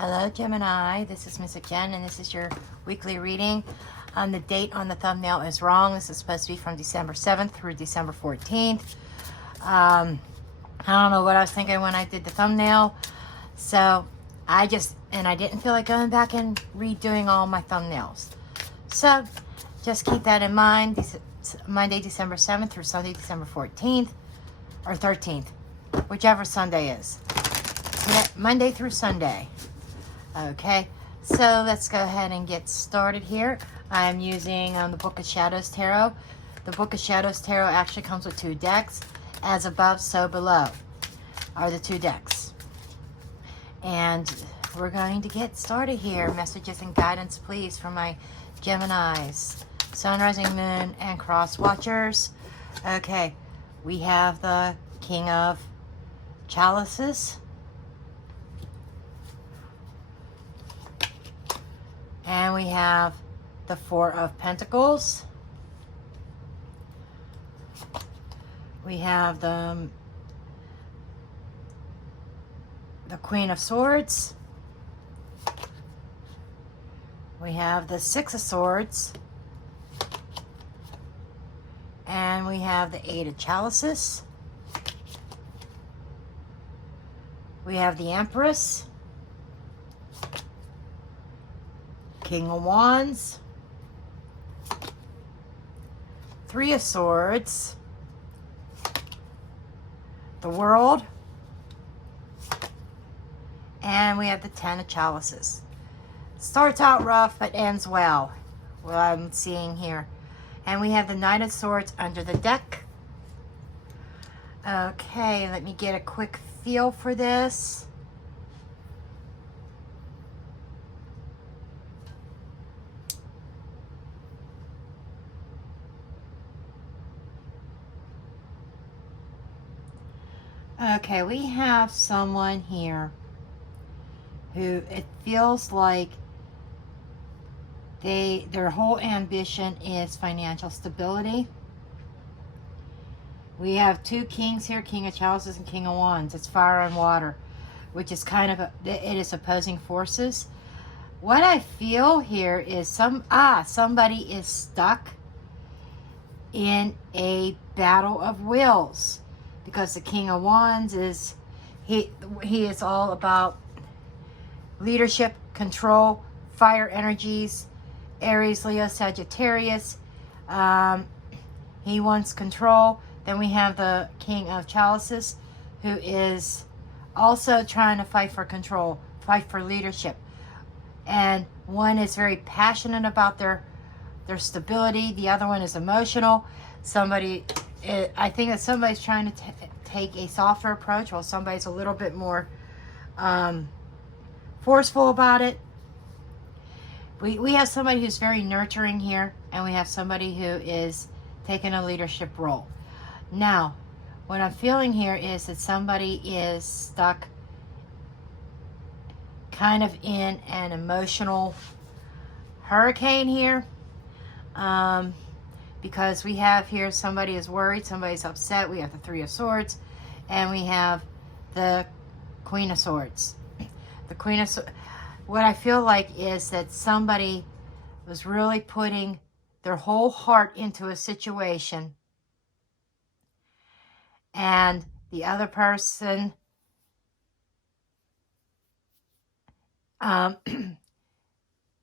Hello, Gemini. This is Miss Jenn, and this is your weekly reading. The date on the thumbnail is wrong. This is supposed to be from December 7th through December 14th. I don't know what I was thinking when I did the thumbnail. So, I didn't feel like going back and redoing all my thumbnails. So, just keep that in mind. Monday, December 7th through Sunday, December 14th or 13th. Whichever Sunday is. Monday through Sunday. Okay, so let's go ahead and get started here. I'm using the Book of Shadows Tarot. The Book of Shadows Tarot actually comes with 2 decks. As above, so below are the 2 decks. And we're going to get started here. Messages and guidance, please, for my Geminis, Sun, Rising, Moon, and Cross Watchers. Okay, we have the King of Chalices. And we have the 4 of Pentacles. We have the Queen of Swords. We have the 6 of Swords. And we have the 8 of Chalices. We have the Empress. King of Wands, 3 of Swords, the World, and we have the 10 of Chalices. Starts out rough but ends well, what I'm seeing here. And we have the Knight of Swords under the deck. Okay, let me get a quick feel for this. Okay, we have someone here who it feels like their whole ambition is financial stability. We have 2 kings here, King of Chalices and King of Wands. It's fire and water, which is kind of it is opposing forces. What I feel here is somebody is stuck in a battle of wills. Because the King of Wands is, he is all about leadership, control, fire energies, Aries, Leo, Sagittarius. He wants control. Then we have the King of Chalices, who is also trying to fight for control, fight for leadership. And one is very passionate about their stability. The other one is emotional. I think that somebody's trying to take a softer approach, while somebody's a little bit more forceful about it. We have somebody who's very nurturing here, and we have somebody who is taking a leadership role. Now, what I'm feeling here is that somebody is stuck kind of in an emotional hurricane here. Because we have here somebody is worried, somebody's upset. We have the 3 of Swords, and we have the Queen of Swords. The Queen of Swords. What I feel like is that somebody was really putting their whole heart into a situation, and the other person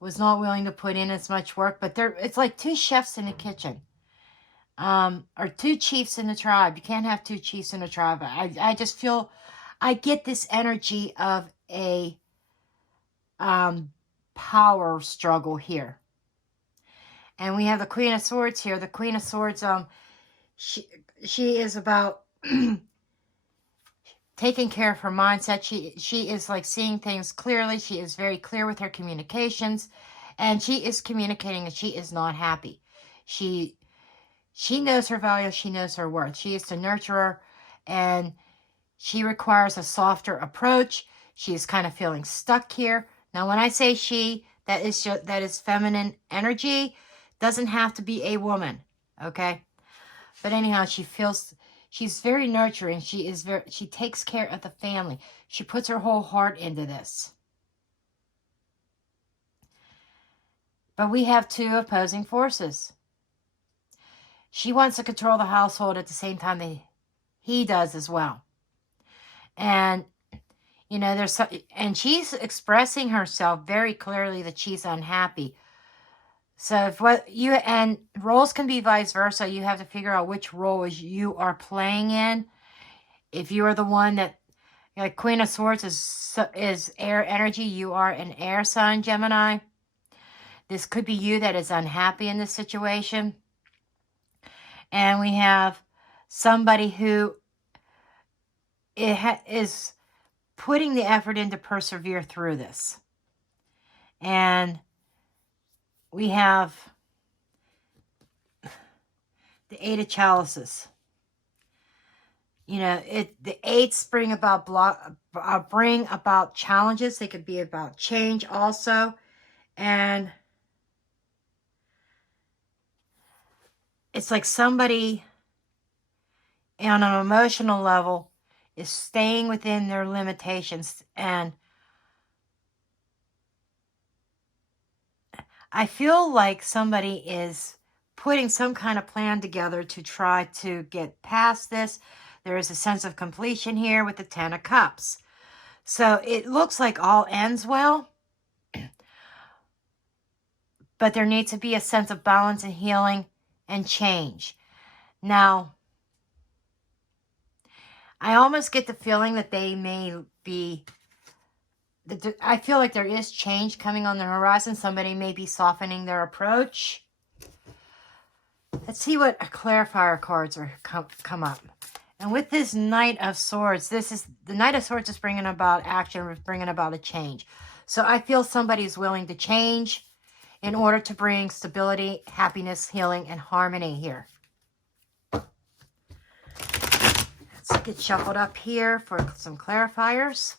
was not willing to put in as much work. But it's like 2 chefs in the kitchen. Or 2 chiefs in the tribe. You can't have 2 chiefs in a tribe. I just feel, I get this energy of a power struggle here. And we have the Queen of Swords here. The Queen of Swords, she is about taking care of her mindset. She is like seeing things clearly. She is very clear with her communications, and she is communicating that she is not happy. She knows her value. She knows her worth. She is the nurturer, and she requires a softer approach. She is kind of feeling stuck here. Now, when I say she, that is feminine energy. Doesn't have to be a woman, okay? But anyhow, she's very nurturing. She takes care of the family. She puts her whole heart into this. But we have two opposing forces. She wants to control the household at the same time that he does as well. And, you know, and she's expressing herself very clearly that she's unhappy. So if and roles can be vice versa. You have to figure out which role you are playing in. If you are the one that, like Queen of Swords is air energy, you are an air sign, Gemini. This could be you that is unhappy in this situation. And we have somebody who is putting the effort in to persevere through this. And we have the Eight of Chalices. You know, the eights bring about challenges. They could be about change also. And it's like somebody on an emotional level is staying within their limitations. And I feel like somebody is putting some kind of plan together to try to get past this. There is a sense of completion here with the Ten of Cups. So it looks like all ends well. But there needs to be a sense of balance and healing and change. Now, I almost get the feeling that they may be... I feel like there is change coming on the horizon. Somebody may be softening their approach. Let's see what clarifier cards come up. And with this Knight of Swords, the Knight of Swords is bringing about action, bringing about a change. So I feel somebody's willing to change in order to bring stability, happiness, healing, and harmony here. Let's get shuffled up here for some clarifiers.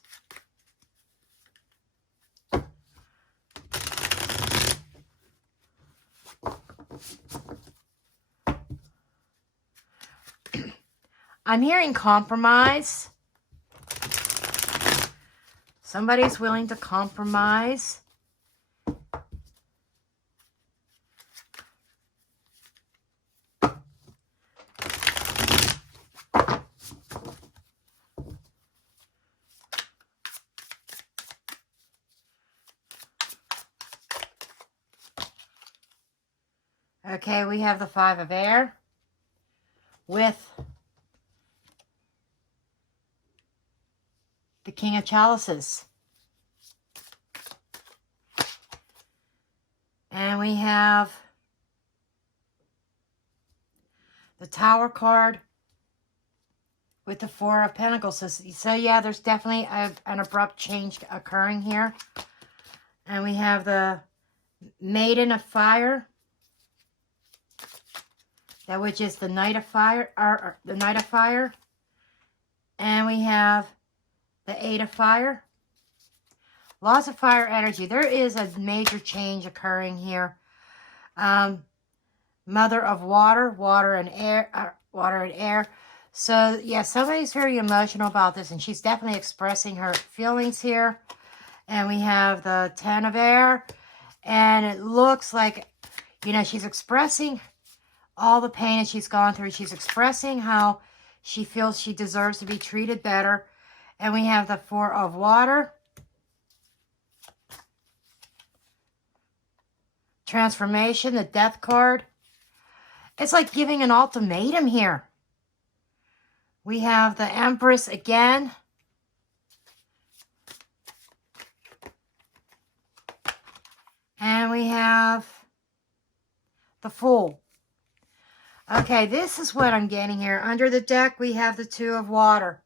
I'm hearing compromise. Somebody's willing to compromise. Okay, we have the Five of Air with the King of Chalices. And we have the Tower card with the Four of Pentacles. So yeah, there's definitely an abrupt change occurring here. And we have the Maiden of Fire, which is the Knight of Fire, or the Knight of Fire. And we have the Eight of Fire. Lots of fire energy. There is a major change occurring here. Mother of Water, water and air. So yeah, somebody's very emotional about this, and she's definitely expressing her feelings here. And we have the Ten of Air, and it looks like, you know, she's expressing all the pain that she's gone through. She's expressing how she feels she deserves to be treated better. And we have the Four of Water. Transformation, the Death card. It's like giving an ultimatum here. We have the Empress again. And we have the Fool. Okay, this is what I'm getting here. Under the deck, we have the Two of Water.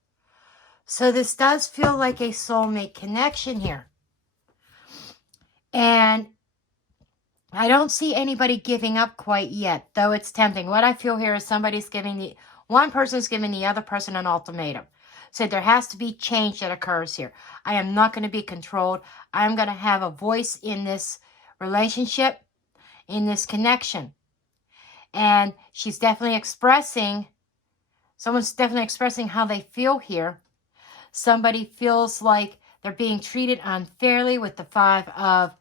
So this does feel like a soulmate connection here. And I don't see anybody giving up quite yet, though it's tempting. What I feel here is somebody's giving one person's giving the other person an ultimatum. So there has to be change that occurs here. I am not going to be controlled. I'm going to have a voice in this relationship, in this connection. And she's definitely expressing, someone's definitely expressing how they feel here. Somebody feels like they're being treated unfairly with the Five of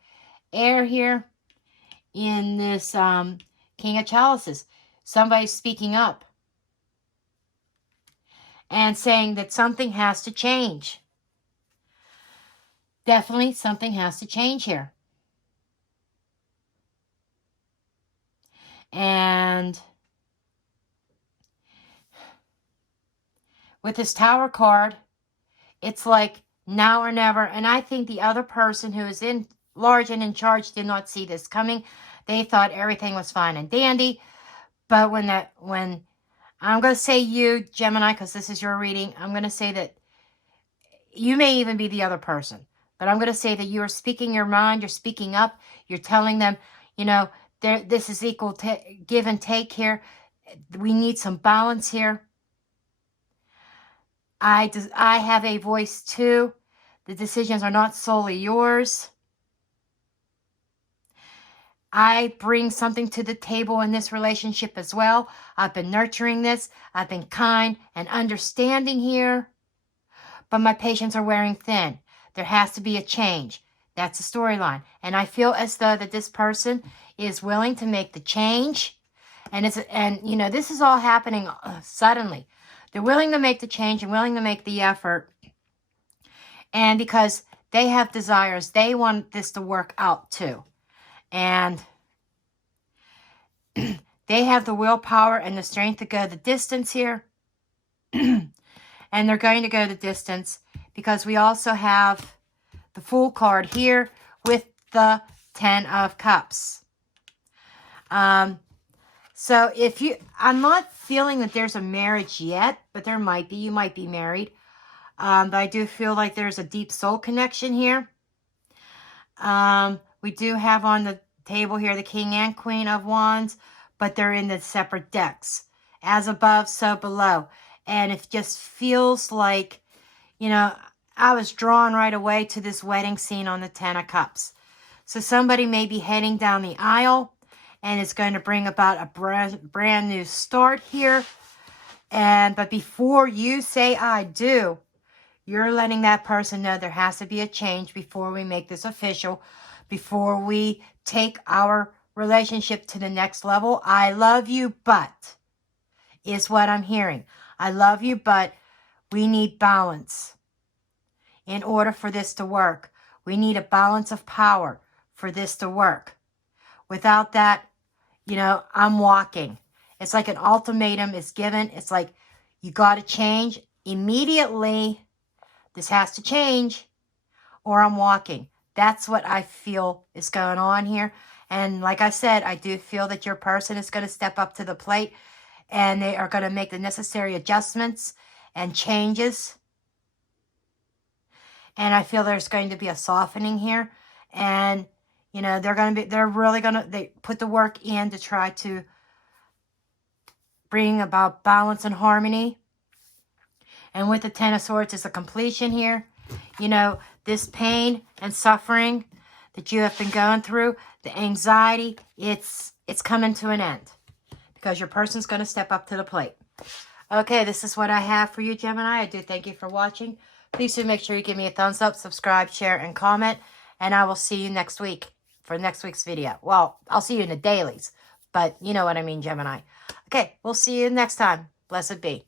Air here. in this King of Chalices. Somebody's speaking up and saying that something has to change. Definitely something has to change here. And with this Tower card, it's like now or never. And I think the other person who is in large and in charge did not see this coming. They thought everything was fine and dandy. But when I'm going to say you, Gemini, because this is your reading, I'm going to say that you may even be the other person. But I'm going to say that you are speaking your mind. You're speaking up. You're telling them, you know, this is equal give and take here. We need some balance here. I have a voice too. The decisions are not solely yours. I bring something to the table in this relationship as well. I've been nurturing this. I've been kind and understanding here. But my patience are wearing thin. There has to be a change. That's the storyline. And I feel as though that this person is willing to make the change. And you know, this is all happening suddenly. They're willing to make the change and willing to make the effort. And because they have desires, they want this to work out too. And they have the willpower and the strength to go the distance here. And they're going to go the distance because we also have the Fool card here with the 10 of Cups. So I'm not feeling that there's a marriage yet, but there might be. You might be married. But I do feel like there's a deep soul connection here. We do have on the table here the King and Queen of Wands, but they're in the separate decks. As above, so below. And it just feels like, you know, I was drawn right away to this wedding scene on the 10 of Cups. So somebody may be heading down the aisle, and it's going to bring about a brand new start here. But before you say I do, you're letting that person know there has to be a change before we make this official, before we take our relationship to the next level. I love you, but is what I'm hearing. I love you, but we need balance in order for this to work. We need a balance of power for this to work. Without that, you know, I'm walking. It's like an ultimatum is given. It's like, you got to change immediately. This has to change or I'm walking. That's what I feel is going on here. And like I said, I do feel that your person is going to step up to the plate and they are going to make the necessary adjustments and changes. And I feel there's going to be a softening here. And, you know, they're really going to, they put the work in to try to bring about balance and harmony. And with the 10 of Swords is a completion here. You know, this pain and suffering that you have been going through, the anxiety, it's coming to an end. Because your person's going to step up to the plate. Okay, this is what I have for you, Gemini. I do thank you for watching. Please do make sure you give me a thumbs up, subscribe, share, and comment. And I will see you next week for next week's video. Well, I'll see you in the dailies. But you know what I mean, Gemini. Okay, we'll see you next time. Blessed be.